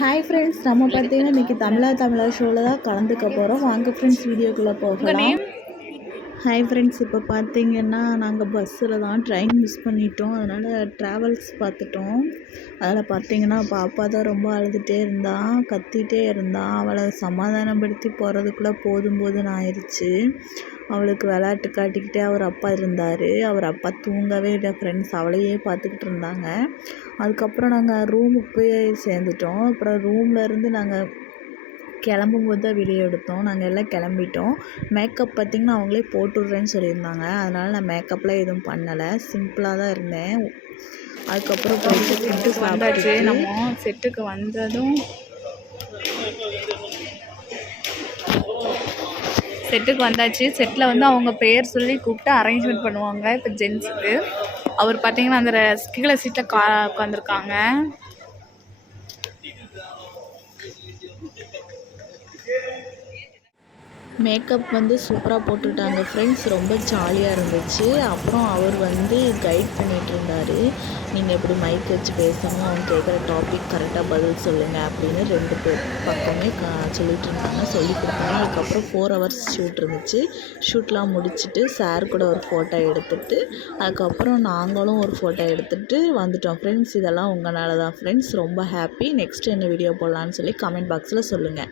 Hi friends, நம்ம பார்த்தீங்கன்னா இன்றைக்கி தமிழா ஷோவில் தான் கலந்துக்க போகிறோம். வாங்க ஃப்ரெண்ட்ஸ் வீடியோக்குள்ளே போகலாம். ஹாய் ஃப்ரெண்ட்ஸ், இப்போ பார்த்தீங்கன்னா நாங்கள் பஸ்ஸில் தான் ட்ரெயின் மிஸ் பண்ணிட்டோம். அதனால் ட்ராவல்ஸ் பார்த்துட்டோம். அதில் பார்த்தீங்கன்னா பாப்பா தான் ரொம்ப அழுதுகிட்டே இருந்தான், கத்திகிட்டே இருந்தான். அவளை சமாதானப்படுத்தி போகிறதுக்குள்ளே போதும்னு ஆயிடுச்சு. அவளுக்கு விளையாட்டு காட்டிக்கிட்டே அவர் அப்பா இருந்தார். அவர் அப்பா தூங்கவே இல்லை ஃப்ரெண்ட்ஸ், அவளையே பார்த்துக்கிட்டு இருந்தாங்க. அதுக்கப்புறம் நாங்கள் ரூமுக்கு போய் சேர்ந்துட்டோம். அப்புறம் ரூம்லேருந்து நாங்கள் கிளம்பும்போது தான் வீடியோ எடுத்தோம். நாங்கள் எல்லாம் கிளம்பிட்டோம். மேக்கப் பார்த்திங்கன்னா அவங்களே போட்டு விட்றேன்னு சொல்லியிருந்தாங்க. அதனால் நான் மேக்கப்லாம் எதுவும் பண்ணலை, சிம்பிளாக தான் இருந்தேன். அதுக்கப்புறம் போயிட்டு செட்டுக்கு வந்தாச்சு. நம்ம செட்டுக்கு வந்ததும் செட்டில் வந்து அவங்க பேர் சொல்லி கூப்பிட்டு அரேஞ்ச்மெண்ட் பண்ணுவாங்க. இப்போ ஜென்ஸுக்கு அவர் பார்த்திங்கன்னா அந்த கீழே சீட்டில் உட்காந்துருக்காங்க. மேக்கப் வந்து சூப்பராக போட்டுவிட்டாங்க ஃப்ரெண்ட்ஸ், ரொம்ப ஜாலியாக இருந்துச்சு. அப்புறம் அவர் வந்து கைட் பண்ணிகிட்டு இருந்தார். நீங்கள் எப்படி மைக் வச்சு பேசணும், அவங்க கேட்குற டாபிக் கரெக்டாக பதில் சொல்லுங்கள் அப்படின்னு 2 பேர் பக்கமே சொல்லிகிட்டு இருந்தாங்க, சொல்லி கொடுத்தாங்க. அதுக்கப்புறம் 4 ஹவர்ஸ் ஷூட் இருந்துச்சு. ஷூட்லாம் முடிச்சுட்டு சார் கூட ஒரு ஃபோட்டோ எடுத்துகிட்டு அதுக்கப்புறம் நாங்களும் ஒரு ஃபோட்டோ எடுத்துகிட்டு வந்துட்டோம் ஃப்ரெண்ட்ஸ். இதெல்லாம் உங்களால தான் ஃப்ரெண்ட்ஸ். ரொம்ப ஹாப்பி. நெக்ஸ்ட் என்ன வீடியோ போடலான்னு சொல்லி கமெண்ட் பாக்ஸில் சொல்லுங்கள்.